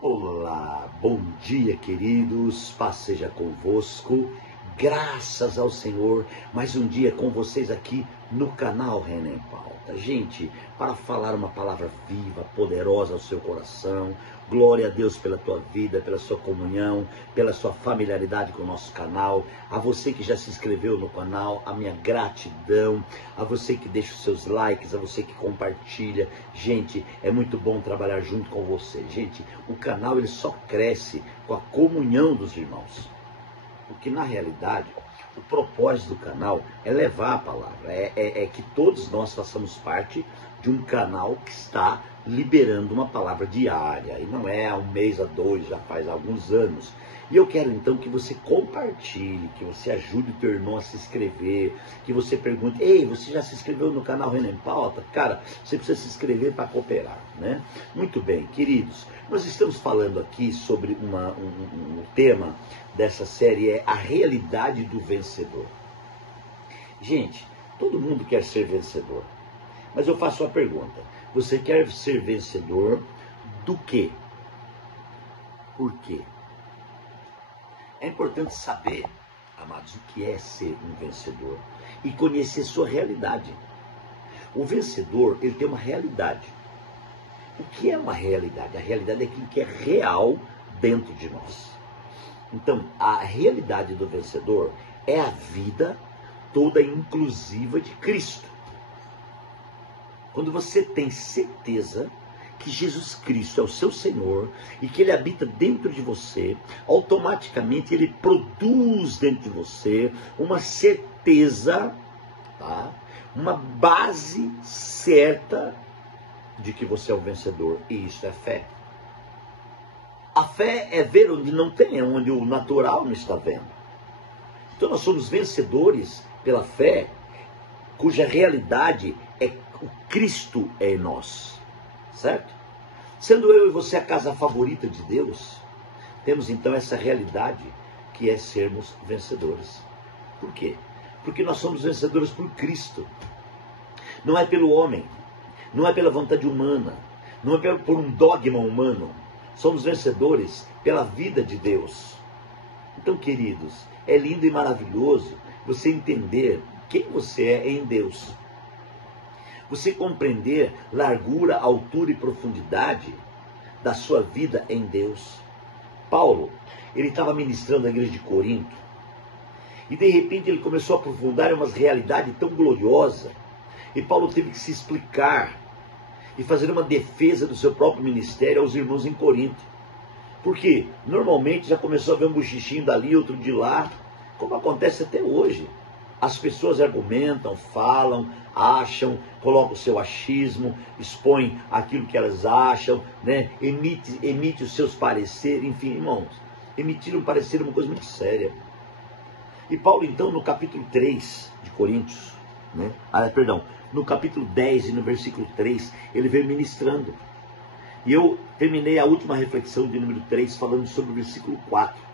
Olá, bom dia, queridos, paz seja convosco, graças ao Senhor, mais um dia com vocês aqui no canal Renan em Pauta. Gente, para falar uma palavra viva, poderosa ao seu coração, glória a Deus pela tua vida, pela sua comunhão, pela sua familiaridade com o nosso canal, a você que já se inscreveu no canal, a minha gratidão, a você que deixa os seus likes, a você que compartilha. Gente, é muito bom trabalhar junto com você. Gente, o canal ele só cresce com a comunhão dos irmãos. Porque na realidade, o propósito do canal é levar a palavra, é que todos nós façamos parte de um canal que está liberando uma palavra diária. E não é há um mês, há dois, já faz alguns anos. E eu quero então que você compartilhe, que você ajude o teu irmão a se inscrever, que você pergunte: ei, você já se inscreveu no canal Renan em Pauta? Cara, você precisa se inscrever para cooperar, né? Muito bem, queridos, nós estamos falando aqui sobre um tema dessa série, é a realidade do vencedor. Gente, todo mundo quer ser vencedor, mas eu faço uma pergunta: você quer ser vencedor do quê? Por quê? É importante saber, amados, o que é ser um vencedor e conhecer sua realidade. O vencedor, ele tem uma realidade. O que é uma realidade? A realidade é aquilo que é real dentro de nós. Então, a realidade do vencedor é a vida toda inclusiva de Cristo. Quando você tem certeza que Jesus Cristo é o seu Senhor e que Ele habita dentro de você, automaticamente Ele produz dentro de você uma certeza, tá? Uma base certa de que você é o vencedor, e isso é fé. A fé é ver onde não tem, onde o natural não está vendo. Então nós somos vencedores pela fé, cuja realidade é o Cristo é em nós. Certo? Sendo eu e você a casa favorita de Deus, temos então essa realidade que é sermos vencedores. Por quê? Porque nós somos vencedores por Cristo. Não é pelo homem, não é pela vontade humana, não é por um dogma humano. Somos vencedores pela vida de Deus. Então, queridos, é lindo e maravilhoso você entender quem você é em Deus. Você compreender largura, altura e profundidade da sua vida em Deus. Paulo, ele estava ministrando a igreja de Corinto, e de repente ele começou a aprofundar umas realidades tão gloriosas, e Paulo teve que se explicar e fazer uma defesa do seu próprio ministério aos irmãos em Corinto. Porque normalmente já começou a ver um buchichinho dali, outro de lá, como acontece até hoje. As pessoas argumentam, falam, acham, colocam o seu achismo, expõem aquilo que elas acham, né? Emite os seus pareceres, enfim, irmãos, emitir um parecer é uma coisa muito séria. E Paulo, então, no capítulo 3 de Coríntios, né? No capítulo 10 e no versículo 3, ele veio ministrando. E eu terminei a última reflexão de número 3 falando sobre o versículo 4.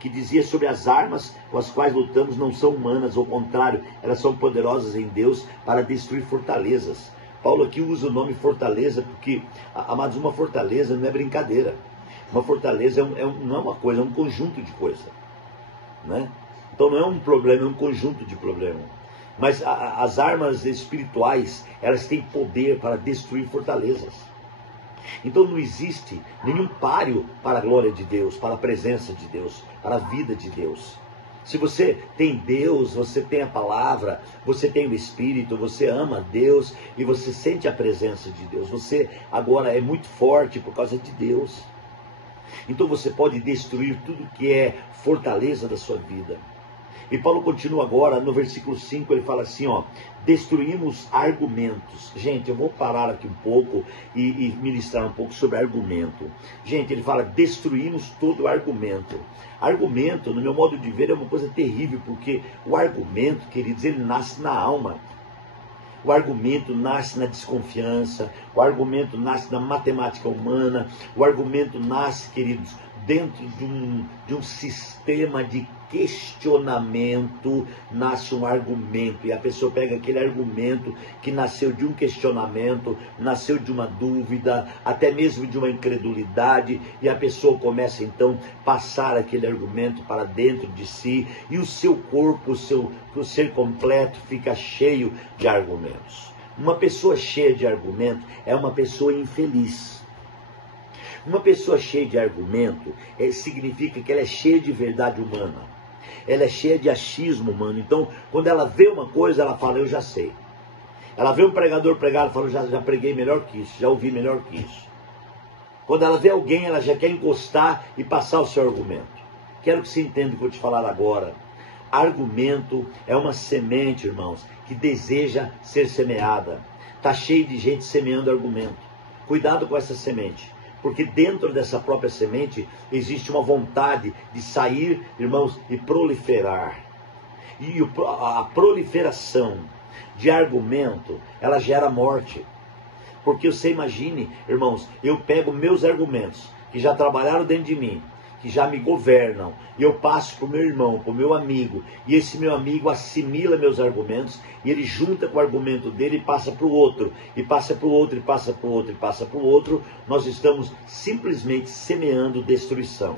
Que dizia sobre as armas com as quais lutamos não são humanas, ao contrário, elas são poderosas em Deus para destruir fortalezas. Paulo aqui usa o nome fortaleza porque, amados, uma fortaleza não é brincadeira. Uma fortaleza não é uma coisa, é um conjunto de coisas, né? Então não é um problema, é um conjunto de problemas. Mas as armas espirituais, elas têm poder para destruir fortalezas. Então não existe nenhum páreo para a glória de Deus, para a presença de Deus, para a vida de Deus. Se você tem Deus, você tem a palavra, você tem o Espírito, você ama Deus e você sente a presença de Deus. Você agora é muito forte por causa de Deus. Então você pode destruir tudo que é fortaleza da sua vida. E Paulo continua agora, no versículo 5, ele fala assim, ó: destruímos argumentos. Gente, eu vou parar aqui um pouco e ministrar um pouco sobre argumento. Gente, ele fala, destruímos todo argumento. Argumento, no meu modo de ver, é uma coisa terrível, porque o argumento, queridos, ele nasce na alma. O argumento nasce na desconfiança, o argumento nasce na matemática humana, o argumento nasce, queridos, dentro de um sistema de questionamento, nasce um argumento. E a pessoa pega aquele argumento que nasceu de um questionamento, nasceu de uma dúvida, até mesmo de uma incredulidade, e a pessoa começa então a passar aquele argumento para dentro de si, e o seu corpo, o ser completo fica cheio de argumentos. Uma pessoa cheia de argumento é uma pessoa infeliz. Uma pessoa cheia de argumento significa que ela é cheia de verdade humana. Ela é cheia de achismo humano. Então, quando ela vê uma coisa, ela fala, eu já sei. Ela vê um pregador pregar, ela fala, já preguei melhor que isso, já ouvi melhor que isso. Quando ela vê alguém, ela já quer encostar e passar o seu argumento. Quero que você entenda o que eu vou te falar agora. Argumento é uma semente, irmãos, que deseja ser semeada. Está cheio de gente semeando argumento. Cuidado com essa semente. Porque dentro dessa própria semente existe uma vontade de sair, irmãos, e proliferar. E a proliferação de argumento, ela gera morte. Porque você imagine, irmãos, eu pego meus argumentos, que já trabalharam dentro de mim, que já me governam, e eu passo para o meu irmão, para o meu amigo, e esse meu amigo assimila meus argumentos, e ele junta com o argumento dele e passa para o outro, e passa para o outro, e passa para o outro, e passa para o outro. Nós estamos simplesmente semeando destruição.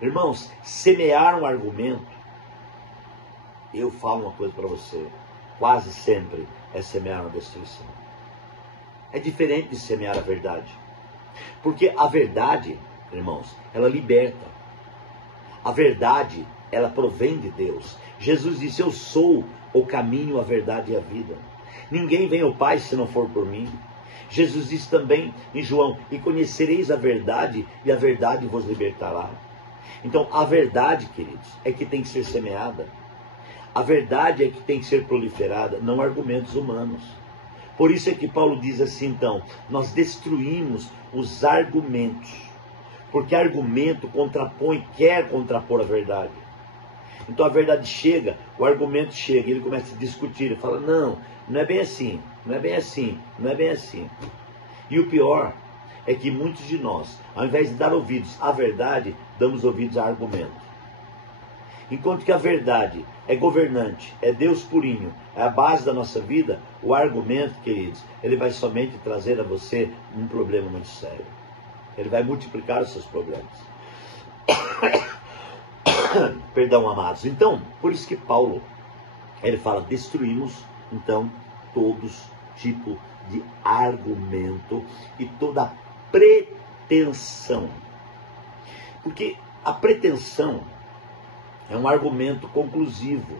Irmãos, semear um argumento, eu falo uma coisa para você, quase sempre é semear uma destruição. É diferente de semear a verdade, porque a verdade, irmãos, ela liberta. A verdade, ela provém de Deus. Jesus disse, eu sou o caminho, a verdade e a vida. Ninguém vem ao Pai se não for por mim. Jesus disse também em João, e conhecereis a verdade, e a verdade vos libertará. Então, a verdade, queridos, é que tem que ser semeada. A verdade é que tem que ser proliferada, não argumentos humanos. Por isso é que Paulo diz assim, então, nós destruímos os argumentos. Porque argumento quer contrapor a verdade. Então a verdade chega, o argumento chega, ele começa a discutir, ele fala, não é bem assim, não é bem assim, não é bem assim. E o pior é que muitos de nós, ao invés de dar ouvidos à verdade, damos ouvidos a argumento. Enquanto que a verdade é governante, é Deus purinho, é a base da nossa vida, o argumento, queridos, ele vai somente trazer a você um problema muito sério. Ele vai multiplicar os seus problemas. Perdão, amados. Então, por isso que Paulo, ele fala, destruímos, então, todos tipo de argumento e toda pretensão. Porque a pretensão é um argumento conclusivo.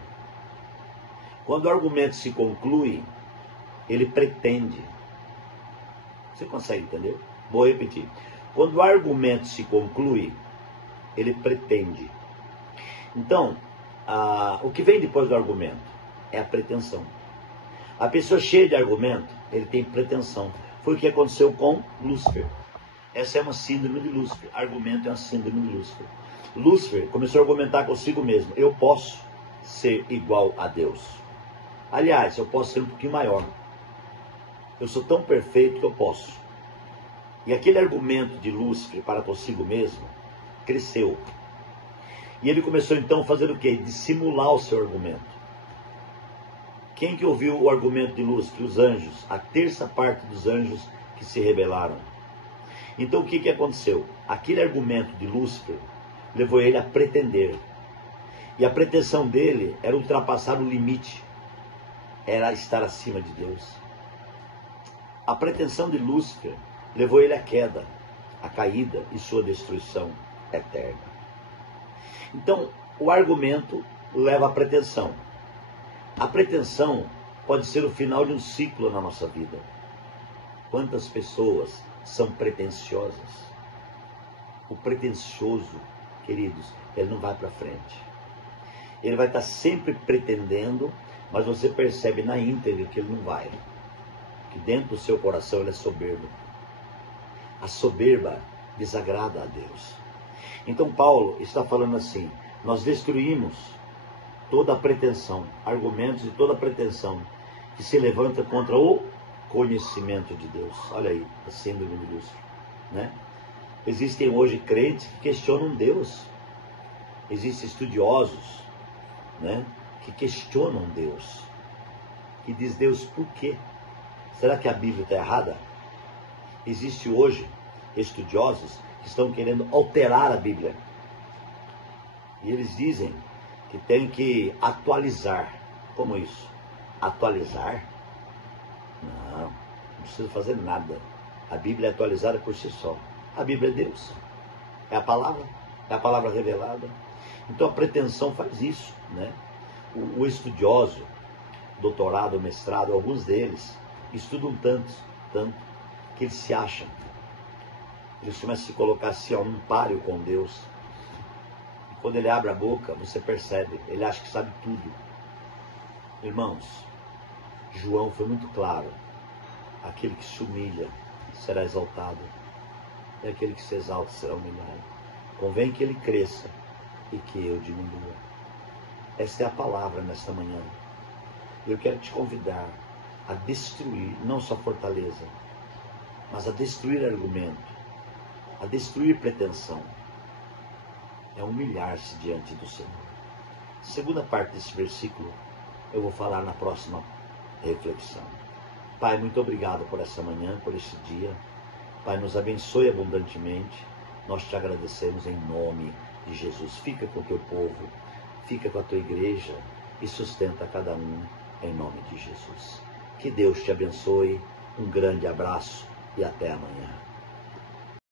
Quando o argumento se conclui, ele pretende. Você consegue entender? Vou repetir. Quando o argumento se conclui, ele pretende. Então, o que vem depois do argumento é a pretensão. A pessoa cheia de argumento, ele tem pretensão. Foi o que aconteceu com Lúcifer. Essa é uma síndrome de Lúcifer. Argumento é uma síndrome de Lúcifer. Lúcifer começou a argumentar consigo mesmo. Eu posso ser igual a Deus. Aliás, eu posso ser um pouquinho maior. Eu sou tão perfeito que eu posso. E aquele argumento de Lúcifer para consigo mesmo cresceu. E ele começou então a fazer o quê? Dissimular o seu argumento. Quem que ouviu o argumento de Lúcifer? Os anjos. A terça parte dos anjos que se rebelaram. Então o que aconteceu? Aquele argumento de Lúcifer levou ele a pretender. E a pretensão dele era ultrapassar o limite. Era estar acima de Deus. A pretensão de Lúcifer levou ele à queda, à caída e sua destruição eterna. Então, o argumento leva à pretensão. A pretensão pode ser o final de um ciclo na nossa vida. Quantas pessoas são pretensiosas? O pretensioso, queridos, ele não vai para frente. Ele vai estar sempre pretendendo, mas você percebe na íntegra que ele não vai. Que dentro do seu coração ele é soberbo. A soberba desagrada a Deus. Então Paulo está falando assim, nós destruímos toda a pretensão, argumentos de toda a pretensão que se levanta contra o conhecimento de Deus. Olha aí, a síndrome de Lúcifer, né? Existem hoje crentes que questionam Deus. Existem estudiosos, né, que questionam Deus. Que diz, Deus, por quê? Será que a Bíblia está errada? Existe hoje estudiosos que estão querendo alterar a Bíblia. E eles dizem que tem que atualizar. Como isso? Atualizar? Não precisa fazer nada. A Bíblia é atualizada por si só. A Bíblia é Deus. É a palavra revelada. Então a pretensão faz isso, né? O estudioso, doutorado, mestrado, alguns deles estudam tanto, que eles se acham. Eles começam a se colocar assim, ó, num páreo com Deus. E quando ele abre a boca, você percebe, ele acha que sabe tudo. Irmãos, João foi muito claro. Aquele que se humilha será exaltado, e aquele que se exalta será humilhado. Convém que ele cresça e que eu diminua. Essa é a palavra nesta manhã. Eu quero te convidar a destruir, não só fortaleza, mas a destruir argumento, a destruir pretensão. É humilhar-se diante do Senhor. Segunda parte desse versículo eu vou falar na próxima reflexão. Pai, muito obrigado por essa manhã, por esse dia. Pai, nos abençoe abundantemente. Nós te agradecemos em nome de Jesus. Fica com o teu povo, fica com a tua igreja e sustenta cada um em nome de Jesus. Que Deus te abençoe. Um grande abraço e até amanhã.